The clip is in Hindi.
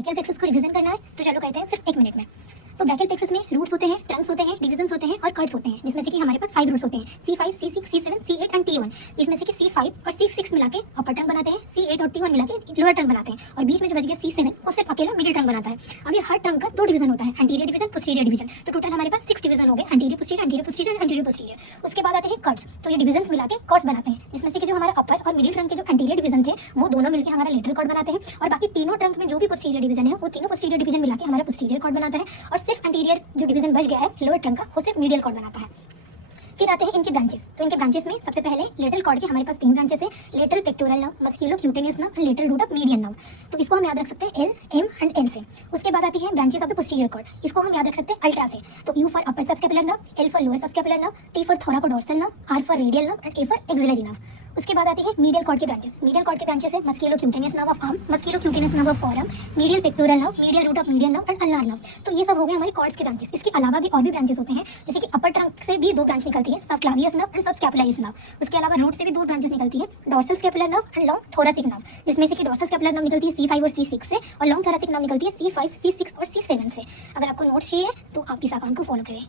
ब्रैकियल प्लेक्सस को रिवीजन करना है तो चलो करते हैं सिर्फ 1 मिनट में। तो ब्रैकियल प्लेक्सस में रूट्स होते हैं, ट्रंक्स होते हैं, डिविजन्स होते हैं और कर्ड्स होते हैं, जिसमें से कि हमारे पास 5 रूट्स होते हैं C5, C6, C7, C8 and T1, जिसमें से कि C5 और C6 मिला के अपर ट्रंक बनाते हैं, C8 और T1 मिला के लोअर ट्रंक बनाते हैं और बीच में जो बच गया C7 वो सिर्फ अकेला मिडिल ट्रंक बनाता है। अब ये हर ट्रंक का 2 डिवीजन होता है, एंटीरियर डिवीजन, पोस्टीरियर डिवीजन। तो टोटल हमारे पास 6 डिवीजन हो गए, anterior posterior, anterior posterior, anterior posterior. उसके बाद आते हैं कर्ड्स। तो ये डिवीजन्स मिला के कर्ड्स बनाते हैं, जिसमें से कि जो हमारा अपर और मिडिल ट्रंक के जो एंटीरियर डिवीजन थे वो दोनों मिलकर हमारा लेटरल कॉर्ड बनाते हैं और बाकी तीनों ट्रंक में जो भी पोस्टीरियर डिवीजन है वो तीनों पोस्टीरियर डिवीजन मिला के हमारा पोस्टीरियर कॉर्ड बनाता है और सिर्फ एंटीरियर जो डिवीजन बच गया है लोअर ट्रंक का वो सिर्फ मीडियल कॉर्ड बनाता है। फिर आते हैं इनके ब्रांचेस। तो इनके ब्रांचेस में सबसे पहले लेटरल कॉर्ड के हमारे पास 3 ब्रांचेस है, lateral pectoral nerve, musculocutaneous nerve and lateral root of median nerve. तो इसको हम याद रख सकते हैं L, M एंड L से। उसके बाद आती है branches of the posterior cord, इसको हम याद रख सकते हैं अल्ट्रा से। तो U for upper subscapular nerve, L for lower subscapular nerve, T for thoracodorsal nerve, R for radial nerve and A for axillary nerve. उसके बाद आती है मीडियल कॉर्ड के ब्रांचेस। मीडियल कॉर्ड के ब्रांचेस है musculocutaneous nerve of arm, musculocutaneous nerve of forearm, medial pectoral nerve, medial root of median nerve and ulnar nerve. तो ये सब हो गए हमारे कॉर्ड्स के ब्रांचेस। इसके अलावा भी और भी ब्रांचेस होते हैं, जैसे कि अपर ट्रंक से भी 2 ब्रांच निकलती है, सबक्लावियस नर्व एंड सबस्कैपुलारिस नर्व। उसके अलावा रूट से भी 2 ब्रांचेस निकलती है, dorsal scapular nerve and long thoracic nerve, जिसमें से कि डोर्सल स्कैपुलर नर्व निकलती है C5 और C6 से और लॉन्ग थोरैसिक नर्व निकलती है C5, C6 और C7 से। अगर आपको नोट्स चाहिए तो आप इस अकाउंट को फॉलो करें।